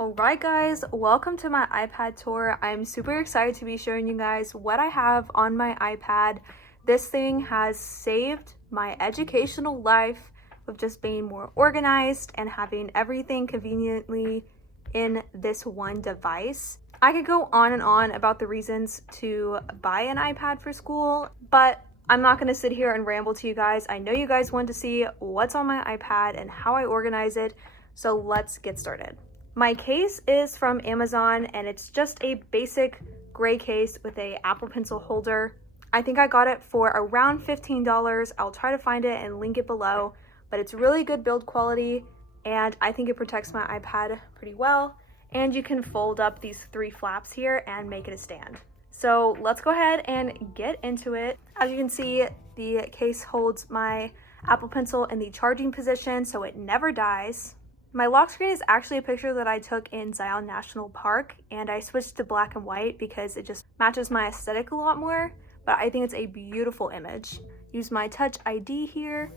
Alright guys, welcome to my iPad tour. I'm super excited to be showing you guys what I have on my iPad. This thing has saved my educational life with just being more organized and having everything conveniently in this one device. I could go on and on about the reasons to buy an iPad for school, but I'm not going to sit here and ramble to you guys. I know you guys want to see what's on my iPad and how I organize it, so let's get started. My case is from Amazon and it's just a basic gray case with a Apple Pencil holder. I think I got it for around $15. I'll try to find it and link it below, but it's really good build quality and I think it protects my iPad pretty well. And you can fold up these three flaps here and make it a stand. So let's go ahead and get into it. As you can see, the case holds my Apple Pencil in the charging position so it never dies. My lock screen is actually a picture that I took in Zion National Park, and I switched to black and white because it just matches my aesthetic a lot more, but I think it's a beautiful image. Use my Touch ID here,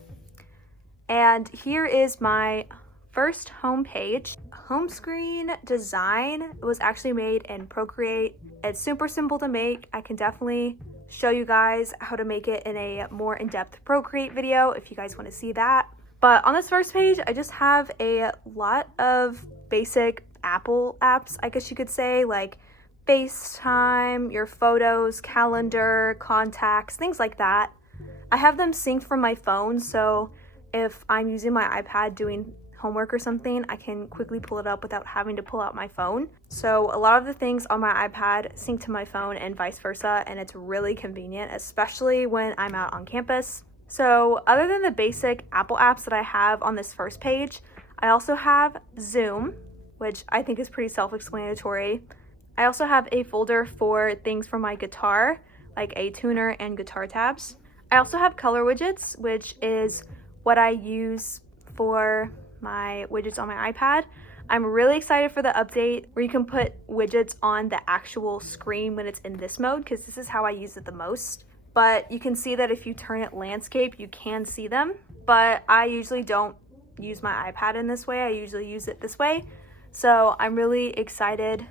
and here is my first home page. Home screen design was actually made in Procreate. It's super simple to make. I can definitely show you guys how to make it in a more in-depth Procreate video if you guys want to see that. But on this first page, I just have a lot of basic Apple apps, I guess you could say, like FaceTime, your photos, calendar, contacts, things like that. I have them synced from my phone, so if I'm using my iPad doing homework or something, I can quickly pull it up without having to pull out my phone. So a lot of the things on my iPad sync to my phone and vice versa, and it's really convenient, especially when I'm out on campus. So other than the basic Apple apps that I have on this first page, I also have Zoom, which I think is pretty self-explanatory. I also have a folder for things for my guitar, like a tuner and guitar tabs. I also have color widgets, which is what I use for my widgets on my iPad. I'm really excited for the update where you can put widgets on the actual screen when it's in this mode, because this is how I use it the most. But you can see that if you turn it landscape, you can see them. But I usually don't use my iPad in this way. I usually use it this way. So I'm really excited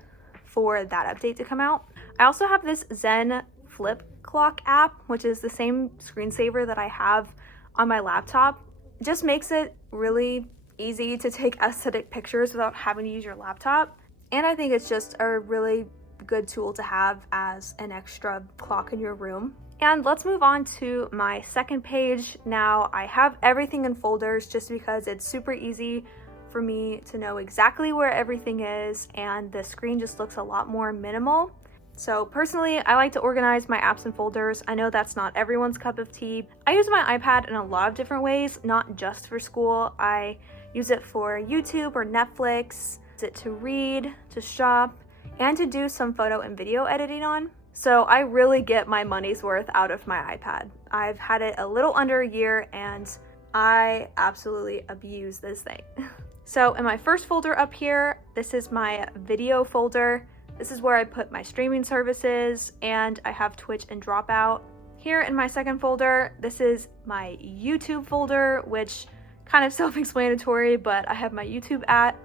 for that update to come out. I also have this Zen Flip Clock app, which is the same screensaver that I have on my laptop. It just makes it really easy to take aesthetic pictures without having to use your laptop. And I think it's just a really good tool to have as an extra clock in your room. And let's move on to my second page. Now I have everything in folders just because it's super easy for me to know exactly where everything is, and the screen just looks a lot more minimal. So personally, I like to organize my apps in folders. I know that's not everyone's cup of tea. I use my iPad in a lot of different ways, not just for school. I use it for YouTube or Netflix, use it to read, to shop, and to do some photo and video editing on. So I really get my money's worth out of my iPad. I've had it a little under a year and I absolutely abuse this thing. So in my first folder up here, this is my video folder. This is where I put my streaming services, and I have Twitch and Dropout. Here in my second folder, this is my YouTube folder, which kind of self-explanatory, but I have my YouTube app,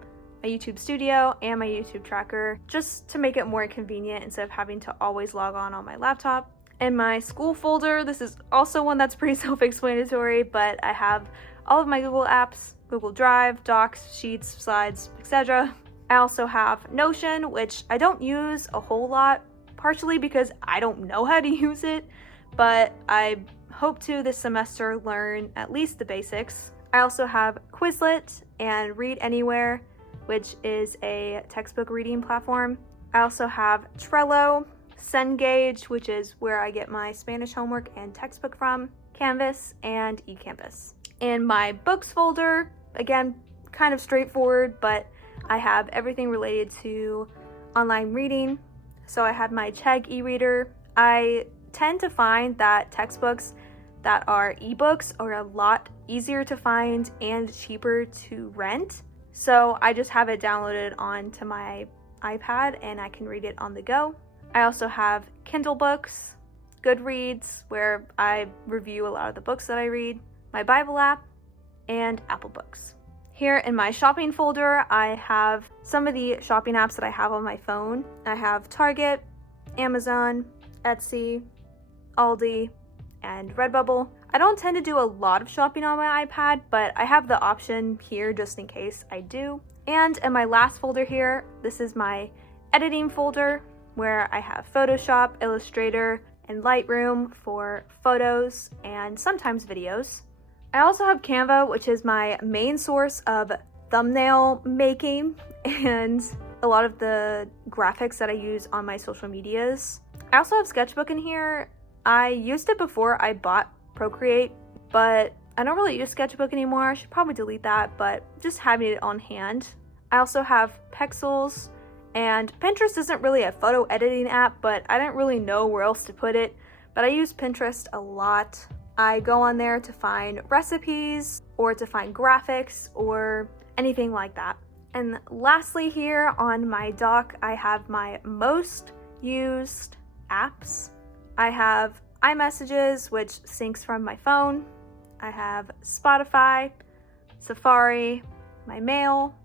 my YouTube Studio, and my YouTube tracker, just to make it more convenient instead of having to always log on my laptop. In my school folder, this is also one that's pretty self-explanatory, but I have all of my Google apps, Google Drive, Docs, Sheets, Slides, etc. I also have Notion, which I don't use a whole lot, partially because I don't know how to use it, but I hope to this semester learn at least the basics. I also have Quizlet and Read Anywhere, which is a textbook reading platform. I also have Trello, Cengage, which is where I get my Spanish homework and textbook from, Canvas, and eCampus. In my books folder, again, kind of straightforward, but I have everything related to online reading. So I have my Chegg e-reader. I tend to find that textbooks that are ebooks are a lot easier to find and cheaper to rent. So I just have it downloaded onto my iPad and I can read it on the go. I also have Kindle books, Goodreads, where I review a lot of the books that I read, my Bible app, and Apple Books. Here in my shopping folder, I have some of the shopping apps that I have on my phone. I have Target, Amazon, Etsy, Aldi, and Redbubble. I don't tend to do a lot of shopping on my iPad, but I have the option here just in case I do. And in my last folder here, this is my editing folder where I have Photoshop, Illustrator, and Lightroom for photos and sometimes videos. I also have Canva, which is my main source of thumbnail making and a lot of the graphics that I use on my social medias. I also have Sketchbook in here. I used it before I bought Procreate, but I don't really use Sketchbook anymore. I should probably delete that, but just having it on hand. I also have Pexels, and Pinterest isn't really a photo editing app, but I didn't really know where else to put it, but I use Pinterest a lot. I go on there to find recipes or to find graphics or anything like that. And lastly here on my dock, I have my most used apps. I have iMessages, which syncs from my phone. I have Spotify, Safari, my mail,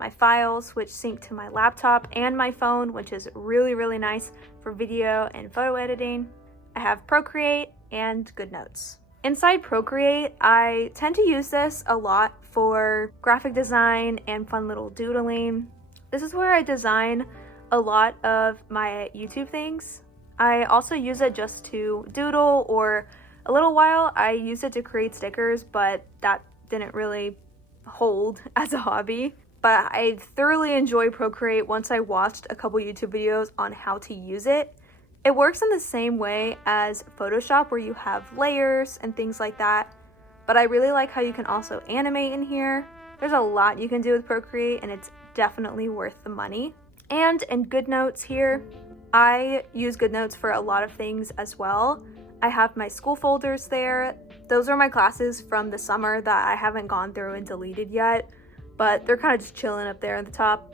my files, which sync to my laptop and my phone, which is really, really nice for video and photo editing. I have Procreate and GoodNotes. Inside Procreate, I tend to use this a lot for graphic design and fun little doodling. This is where I design a lot of my YouTube things. I also use it just to doodle, or a little while I used it to create stickers, but that didn't really hold as a hobby. But I thoroughly enjoy Procreate once I watched a couple YouTube videos on how to use it. It works in the same way as Photoshop, where you have layers and things like that, but I really like how you can also animate in here. There's a lot you can do with Procreate, and it's definitely worth the money. And in GoodNotes here, I use GoodNotes for a lot of things as well. I have my school folders there. Those are my classes from the summer that I haven't gone through and deleted yet, but they're kind of just chilling up there at the top.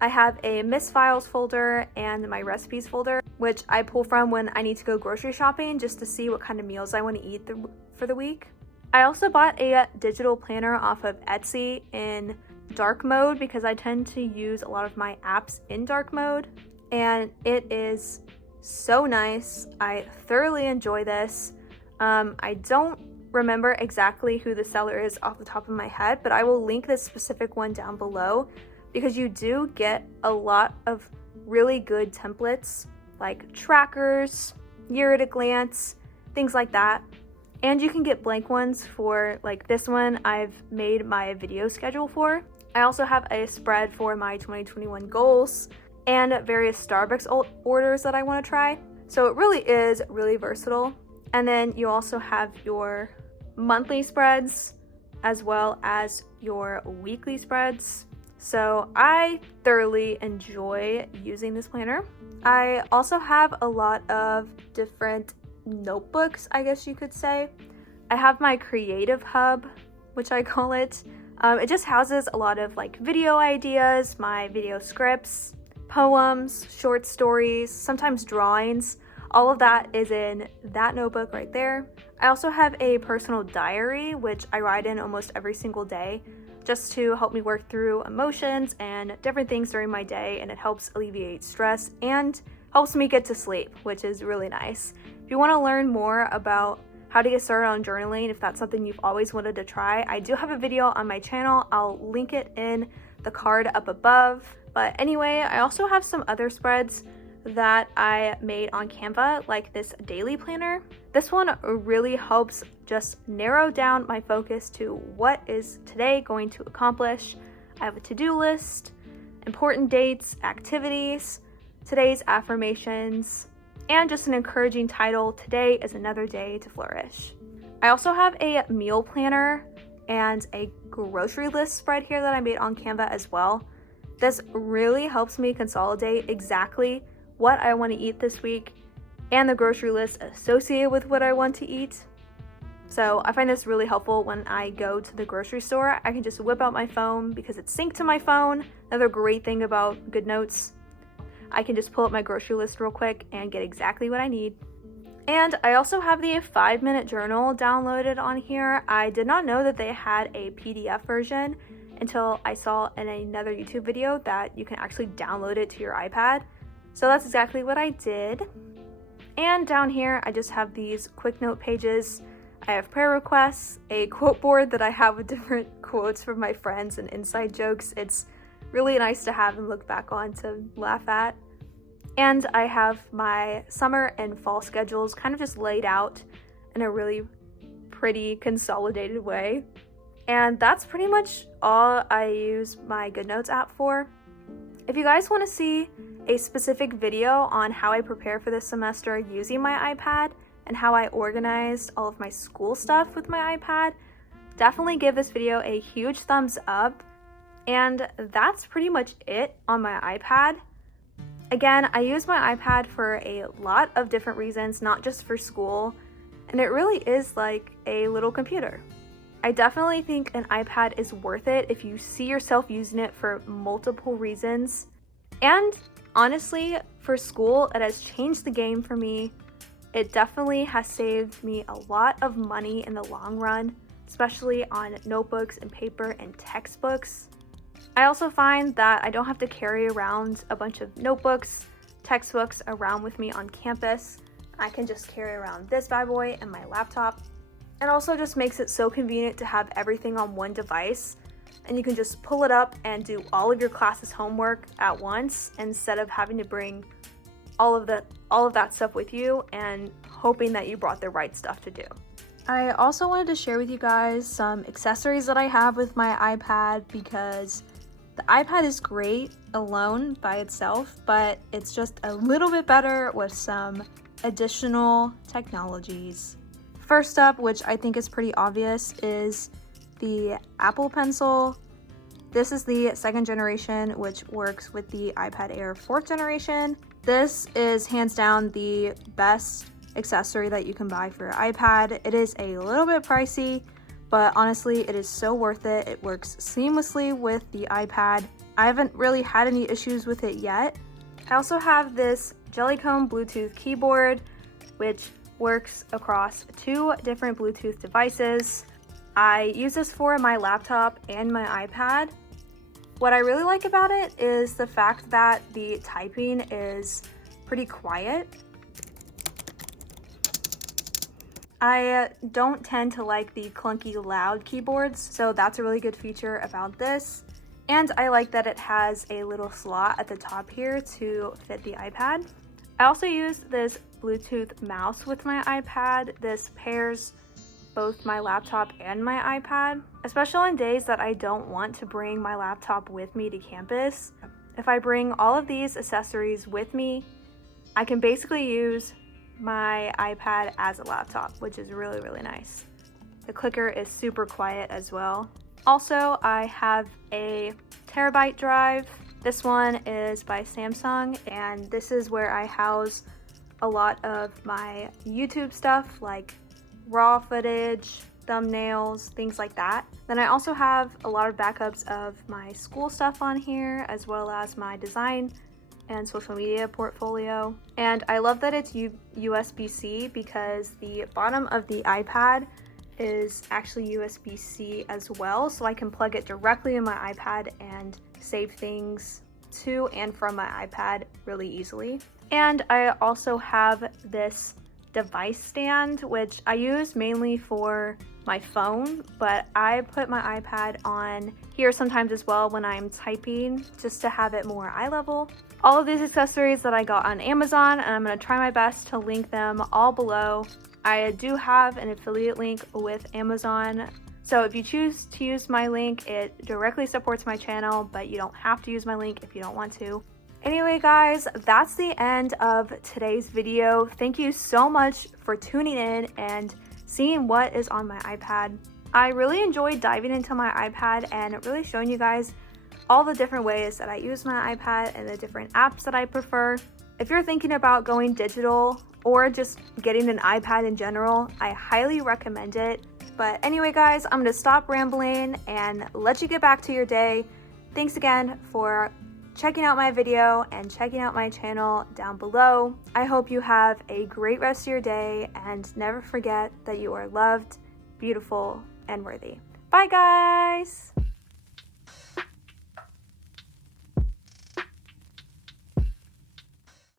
I have a Miss Files folder and my recipes folder, which I pull from when I need to go grocery shopping just to see what kind of meals I want to eat for the week. I also bought a digital planner off of Etsy in dark mode because I tend to use a lot of my apps in dark mode, and it is so nice. I thoroughly enjoy this. I don't remember exactly who the seller is off the top of my head, but I will link this specific one down below because you do get a lot of really good templates like trackers, year at a glance, things like that. And you can get blank ones for, like this one I've made my video schedule for. I also have a spread for my 2021 goals and various Starbucks orders that I want to try. So it really is really versatile. And then you also have your monthly spreads as well as your weekly spreads. So I thoroughly enjoy using this planner. I also have a lot of different notebooks, I guess you could say. I have my creative hub, which I call it. It just houses a lot of like video ideas, my video scripts, poems, short stories, sometimes drawings. All of that is in that notebook right there. I also have a personal diary, which I write in almost every single day, just to help me work through emotions and different things during my day, and it helps alleviate stress and helps me get to sleep, which is really nice. If you want to learn more about how to get started on journaling, if that's something you've always wanted to try, I do have a video on my channel. I'll link it in the card up above. But anyway, I also have some other spreads that I made on Canva, like this daily planner. This one really helps just narrow down my focus to what is today going to accomplish. I have a to-do list, important dates, activities, today's affirmations, and just an encouraging title, Today is Another Day to Flourish. I also have a meal planner and a grocery list spread here that I made on Canva as well. This really helps me consolidate exactly what I want to eat this week and the grocery list associated with what I want to eat. So I find this really helpful when I go to the grocery store. I can just whip out my phone because it's synced to my phone. Another great thing about GoodNotes, I can just pull up my grocery list real quick and get exactly what I need. And I also have the 5-minute journal downloaded on here. I did not know that they had a PDF version until I saw in another YouTube video that you can actually download it to your iPad. So that's exactly what I did. And down here, I just have these quick note pages. I have prayer requests, a quote board that I have with different quotes from my friends and inside jokes. It's really nice to have and look back on to laugh at. And I have my summer and fall schedules kind of just laid out in a really pretty consolidated way. And that's pretty much all I use my GoodNotes app for. If you guys want to see a specific video on how I prepare for this semester using my iPad and how I organized all of my school stuff with my iPad, definitely give this video a huge thumbs up. And that's pretty much it on my iPad. Again, I use my iPad for a lot of different reasons, not just for school, and it really is like a little computer. I definitely think an iPad is worth it if you see yourself using it for multiple reasons. And honestly, for school, it has changed the game for me. It definitely has saved me a lot of money in the long run, especially on notebooks and paper and textbooks. I also find that I don't have to carry around a bunch of notebooks, textbooks around with me on campus. I can just carry around this bad boy and my laptop. It also just makes it so convenient to have everything on one device, and you can just pull it up and do all of your class's homework at once instead of having to bring all of that stuff with you and hoping that you brought the right stuff to do. I also wanted to share with you guys some accessories that I have with my iPad, because the iPad is great alone by itself, but it's just a little bit better with some additional technologies. First up, which I think is pretty obvious, is the Apple Pencil. This is the 2nd generation, which works with the iPad Air 4th generation. This is hands down the best accessory that you can buy for your iPad. It is a little bit pricey, but honestly, it is so worth it. It works seamlessly with the iPad. I haven't really had any issues with it yet. I also have this Jellycomb Bluetooth keyboard, which works across 2 different Bluetooth devices. I use this for my laptop and my iPad. What I really like about it is the fact that the typing is pretty quiet. I don't tend to like the clunky loud keyboards, so that's a really good feature about this. And I like that it has a little slot at the top here to fit the iPad. I also use this Bluetooth mouse with my iPad. This pairs both my laptop and my iPad, especially on days that I don't want to bring my laptop with me to campus. If I bring all of these accessories with me, I can basically use my iPad as a laptop, which is really, really nice. The clicker is super quiet as well. Also, I have a terabyte drive. This one is by Samsung, and this is where I house a lot of my YouTube stuff, like raw footage, thumbnails, things like that. Then I also have a lot of backups of my school stuff on here, as well as my design and social media portfolio. And I love that it's USB-C, because the bottom of the iPad is actually USB-C as well, so I can plug it directly in my iPad and save things to and from my iPad really easily. And I also have this device stand, which I use mainly for my phone, but I put my iPad on here sometimes as well when I'm typing, just to have it more eye level. All of these accessories that I got on Amazon, and I'm going to try my best to link them all below. I do have an affiliate link with Amazon, so if you choose to use my link, it directly supports my channel, but you don't have to use my link if you don't want to. Anyway guys, that's the end of today's video. Thank you so much for tuning in and seeing what is on my iPad. I really enjoyed diving into my iPad and really showing you guys all the different ways that I use my iPad and the different apps that I prefer. If you're thinking about going digital or just getting an iPad in general, I highly recommend it. But anyway guys, I'm gonna stop rambling and let you get back to your day. Thanks again for checking out my video and checking out my channel down below. I hope you have a great rest of your day, and never forget that you are loved, beautiful, and worthy. Bye, guys!